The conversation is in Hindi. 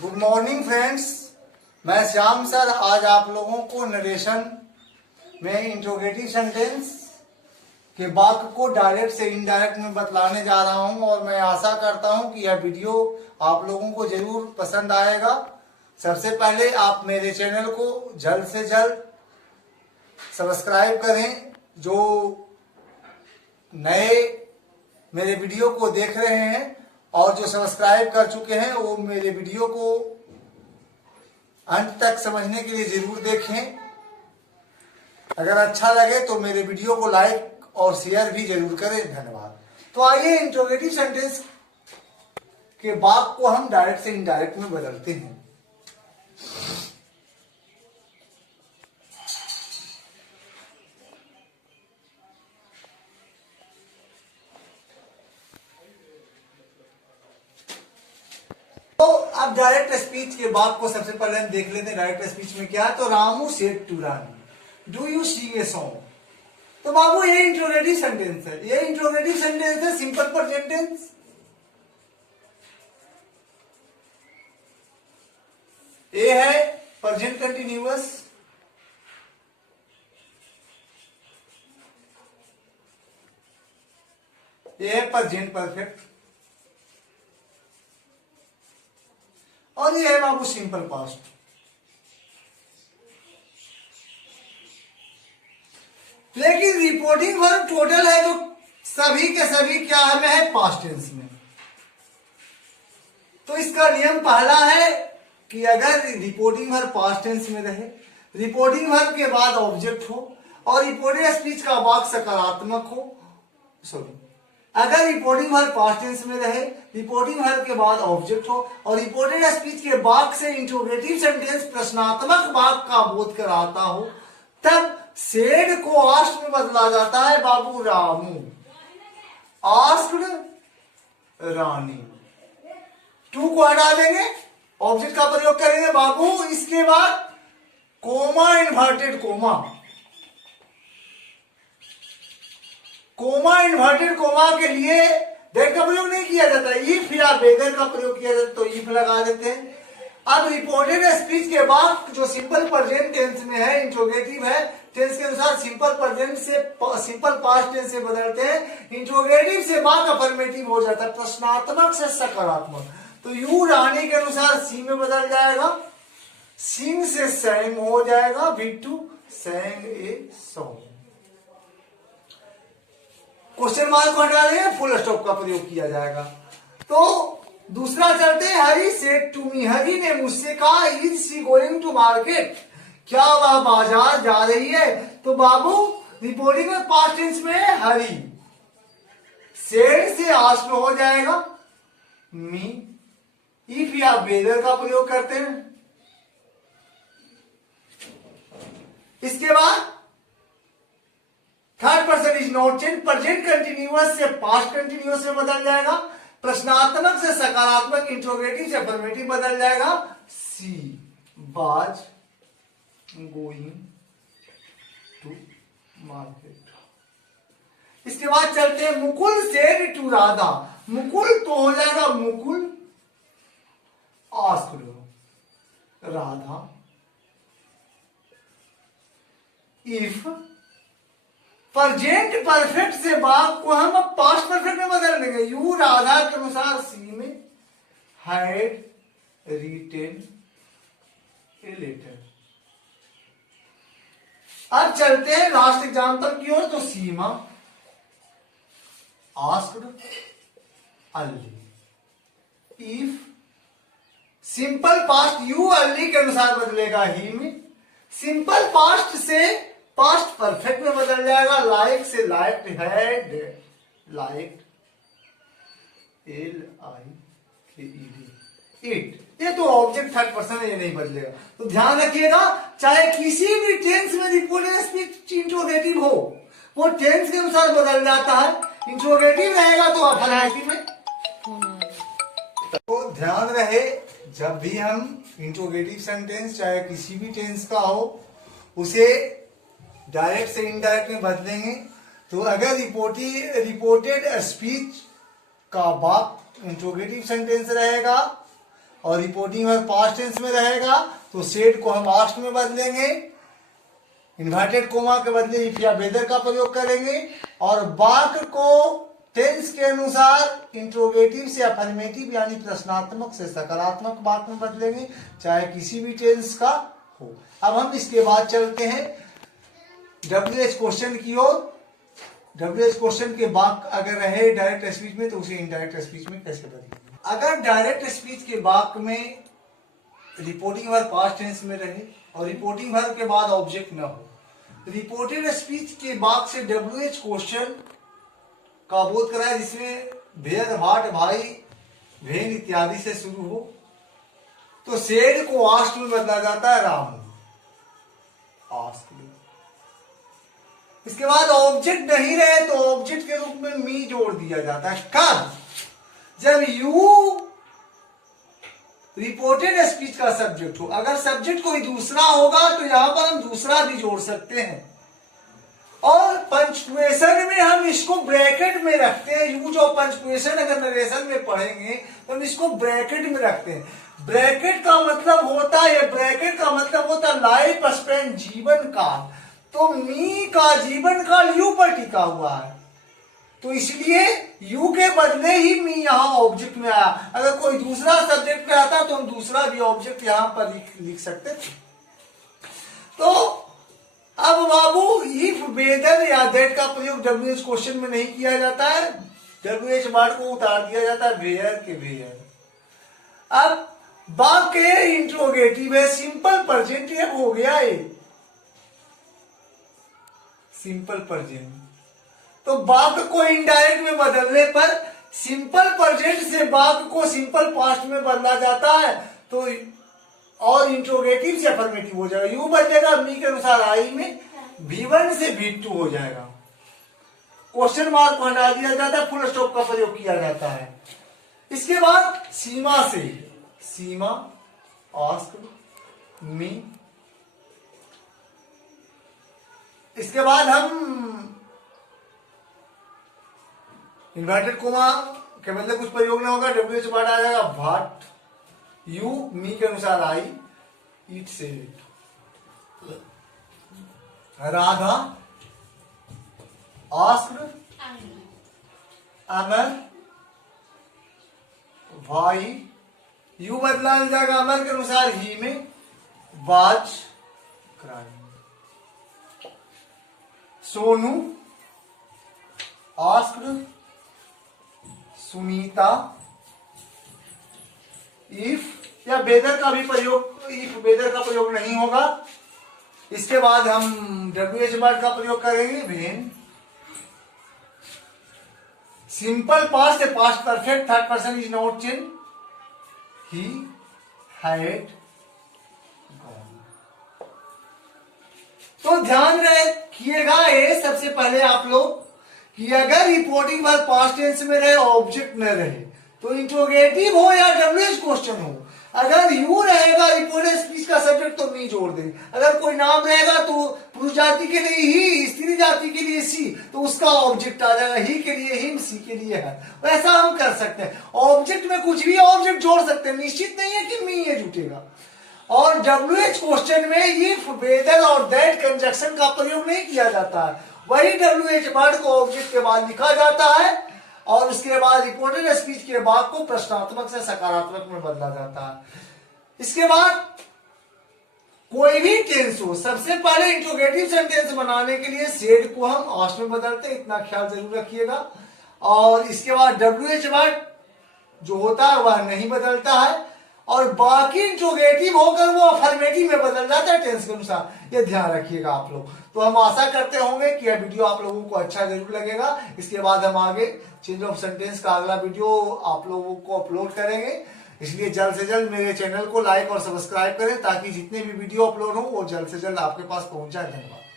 गुड मॉर्निंग फ्रेंड्स, मैं श्याम सर आज आप लोगों को नरेशन में इंट्रोगेटिव सेंटेंस के वाक्य को डायरेक्ट से इनडायरेक्ट में बतलाने जा रहा हूं और मैं आशा करता हूं कि यह वीडियो आप लोगों को जरूर पसंद आएगा। सबसे पहले आप मेरे चैनल को जल्द से जल्द सब्सक्राइब करें। जो नए मेरे वीडियो को देख रहे हैं और जो सब्सक्राइब कर चुके हैं वो मेरे वीडियो को अंत तक समझने के लिए जरूर देखें। अगर अच्छा लगे तो मेरे वीडियो को लाइक और शेयर भी जरूर करें। धन्यवाद। तो आइए इंट्रोगेटिव सेंटेंस के वाक्य को हम डायरेक्ट से इनडायरेक्ट में बदलते हैं। तो अब डायरेक्ट स्पीच के वाक्य को सबसे पहले हम देख लेते हैं। डायरेक्ट स्पीच में क्या है? तो Ramu said to Rani, do you sing a song. तो बाबू ये इंट्रोगेटिव सेंटेंस है। ये इंट्रोगेटिव सेंटेंस है, सिंपल प्रेजेंट टेंस। ए है प्रेजेंट कंटिन्यूअस, ये है प्रेजेंट परफेक्ट और ये है बाबू सिंपल पास्ट। लेकिन रिपोर्टिंग वर्ब टोटल है जो सभी के सभी क्या में है? पास्ट टेंस में। तो इसका नियम पहला है कि अगर रिपोर्टिंग वर्ब पास्ट टेंस में रहे, रिपोर्टिंग वर्ब के बाद ऑब्जेक्ट हो और रिपोर्टेड स्पीच का वाक्य सकारात्मक हो, अगर रिपोर्टिंग वर्ब पास्ट टेंस में रहे, रिपोर्टिंग वर्ब के बाद ऑब्जेक्ट हो और रिपोर्टेड स्पीच के वाक्य से इंट्रोगेटिव सेंटेंस प्रश्नात्मक वाक्य का बोध कराता हो, तब सेड को आस्क्ड में बदला जाता है बाबू रामू, आस्क्ड रानी। टू को हटा देंगे, ऑब्जेक्ट का प्रयोग करेंगे बाबू। इसके बाद comma, inverted comma, comma inverted comma के लिए दैट का प्रयोग नहीं किया जाता, इफ या बेगर का प्रयोग किया जाता, तो इफ लगा देते हैं। अब रिपोर्टेड स्पीच के बाद जो सिंपल प्रेजेंट टेंस में है, इंट्रोगेटिव है, टेंस के अनुसार सिंपल प्रेजेंट से सिंपल पास्ट टेंस से बदलते हैं। इंट्रोगेटिव से बाद अफर्मेटिव हो जाता है, प्रश्नात्मक से सकारात्मक। तो यू रानी के अनुसार सी में बदल जाएगा, सिंग से सैंग हो जाएगा, Bittu सैंग a song. Question mark को हटा देंगे, फुल स्टॉप का प्रयोग किया जाएगा। तो दूसरा चलते हैं, हरी सेड टू मी, हरी ने मुझसे कहा, is she going to market, क्या वह बाजार जा रही है। तो बाबू रिपोर्टिंग में पास्ट टेंस में है हरी, सेड से आस्क्ड हो जाएगा मी, इफ या वेदर का प्रयोग करते हैं। इसके बाद third person is not change, present continuous से पास्ट कंटिन्यूअस में बदल जाएगा, प्रश्नात्मक से सकारात्मक, इंट्रोगेटिव से अफर्मेटिव बदल जाएगा। She was going to market. इसके बाद चलते हैं, मुकुल सेड टू राधा, मुकुल तो हो जाएगा Mukul, asked Radha, if present perfect से वाक्य को हम अब पास्ट परफेक्ट में बदल देंगे। यू राधा के अनुसार सी में हैड रिटेन ए लेटर। अब चलते हैं लास्ट एग्जांपल की ओर। तो Seema asked Ali, if simple past you Ali के अनुसार बदलेगा ही में, सिंपल पास्ट से पास्ट परफेक्ट में बदल जाएगा, लाइक से like, had like, LIKED, it. ये तो ऑब्जेक्ट थर्ड पर्सन है, ये नहीं बदलेगा। तो ध्यान रखिएगा, चाहे किसी भी टेंस में रिपोर्टेड स्पीच इंट्रोगेटिव हो, वो टेंस के अनुसार बदल जाता है। इंट्रोगेटिव रहेगा तो अफर्मेटिव में। तो ध्यान रहे, जब भी हम इंट्रोगेटिव सेंटेंस चाहे किसी भी टेंस का हो, उसे डायरेक्ट से इनडायरेक्ट में बदलेंगे। तो अगर रिपोर्टेड स्पीच का वाक्य इंट्रोगेटिव सेंटेंस रहेगा और रिपोर्टिंग वर्ब पास्ट टेंस में रहेगा तो सेड को हम आस्ट में बदलेंगे, इन्वर्टेड कोमा के बदले इफ या वेदर का प्रयोग करेंगे, और वाक्य को टेंस के अनुसार इंट्रोगेटिव से अफर्मेटिव यानी प्रश्नात्मक से सकारात्मक वाक्य में बदलेंगे, चाहे किसी भी टेंस का हो। अब हम इसके बाद चलते हैं WH क्वेश्चन की ओर। WH क्वेश्चन के वाक्य अगर रहे डायरेक्ट स्पीच में तो उसे इनडायरेक्ट स्पीच में कैसे बदलेंगे। अगर डायरेक्ट स्पीच के वाक्य में रिपोर्टिंग वर्ब पास्ट टेंस में रहे और रिपोर्टिंग वर्ब के बाद ऑब्जेक्ट न हो, रिपोर्टेड स्पीच के वाक्य से WH क्वेश्चन का बोध कराए जिसमें भेद भाट भाई भेन इत्यादि से शुरू हो, तो सेड को आस्ट में बदला जाता है राम आस्क। इसके बाद ऑब्जेक्ट नहीं रहे तो ऑब्जेक्ट के रूप में मी जोड़ दिया जाता है। कब? जब यू रिपोर्टेड स्पीच का सब्जेक्ट हो। अगर सब्जेक्ट कोई दूसरा होगा तो यहां पर हम दूसरा भी जोड़ सकते हैं, और पंक्चुएशन में हम इसको ब्रैकेट में रखते हैं। यूज ऑफ पंक्चुएशन अगर नरेशन में पढ़ेंगे तो हम इसको ब्रैकेट में रखते हैं। ब्रैकेट का मतलब होता है, ब्रैकेट का मतलब होता है लाइफ स्पैन, जीवन काल। तो मी का जीवन काल यू पर टिका हुआ है, तो इसलिए यू के बदले ही मी यहां ऑब्जेक्ट में आया। अगर कोई दूसरा सब्जेक्ट में आता तो हम दूसरा भी ऑब्जेक्ट यहां पर लिख सकते थे। तो अब बाबू इफ वेदर या दैट का प्रयोग WH क्वेश्चन में नहीं किया जाता है, WH वर्ड को उतार दिया जाता है वेयर के वेयर। अब वाक्य इंट्रोगेटिव है, सिंपल प्रेजेंट हो गया है, सिंपल प्रेजेंट। तो वाक्य को इनडायरेक्ट में बदलने पर सिंपल प्रेजेंट से वाक्य को सिंपल पास्ट में बदला जाता है, तो और इंट्रोगेटिव से अफर्मेटिव हो जाएगा। यू बदलेगा मी के अनुसार आई में, V1 से V2 हो जाएगा। क्वेश्चन मार्क को हटा दिया जाता है, फुल स्टॉप का प्रयोग किया जाता है। इसके बाद सीमा से, सीमा आस्क मी। इसके बाद हम इन्वर्टेड कोमा के बदले कुछ प्रयोग नहीं होगा, WH वर्ड आ जाएगा भाट, यू मी के अनुसार आई, ईट से राधा, आस्क अमर, भाई यू बदला जाएगा अमर के अनुसार ही में, watch crime, Sonu asked Sunita, if या वेदर का भी प्रयोग, इफ वेदर का प्रयोग नहीं होगा। इसके बाद हम WH वर्ड का प्रयोग करेंगे वेन। सिंपल पास्ट है, past perfect, third person is not change, he had gone. तो ध्यान रखिएगा ये सबसे पहले आप लोग कि अगर रिपोर्टिंग वर्ब पास्ट टेंस में रहे, ऑब्जेक्ट न रहे, तो इंट्रोगेटिव हो या WH क्वेश्चन हो, अगर यू रहेगा रिपोर्टेड स्पीच का सब्जेक्ट तो मी जोड़ देंगे। अगर कोई नाम रहेगा तो पुरुष जाति के लिए ही, स्त्री जाति के लिए सी, तो उसका ऑब्जेक्ट आ जाएगा। ही के लिए हिम, सी के लिए है। वैसा हम कर सकते हैं। ऑब्जेक्ट में कुछ भी ऑब्जेक्ट जोड़ सकते हैं, निश्चित नहीं है कि मी ये जुटेगा। और WH क्वेश्चन में इफ वेदर और दैट कंजक्शन का प्रयोग नहीं किया जाता है, वही WH वर्ड को ऑब्जेक्ट के बाद लिखा जाता है और उसके बाद रिपोर्टेड स्पीच के बाद को प्रश्नात्मक से सकारात्मक में बदला जाता है। इसके बाद कोई भी टेंस हो, सबसे पहले इंट्रोगेटिव सेंटेंस बनाने के लिए सेड को हम आस्ट में बदलते हैं, इतना ख्याल जरूर रखिएगा। और इसके बाद WH वर्ड जो होता है वह नहीं बदलता है, और बाकी इंट्रोगेटिव होकर वो अफर्मेटिव में बदल जाता है टेंस के अनुसार। ये ध्यान रखिएगा आप लोग। तो हम आशा करते होंगे कि यह वीडियो आप लोगों को अच्छा जरूर लगेगा। इसके बाद हम आगे चेंज ऑफ सेंटेंस का अगला वीडियो आप लोगों को अपलोड करेंगे, इसलिए जल्द से जल्द मेरे चैनल को लाइक और सब्सक्राइब करें ताकि जितने भी वीडियो अपलोड हो वो जल्द से जल्द आपके पास पहुंच जाए। धन्यवाद।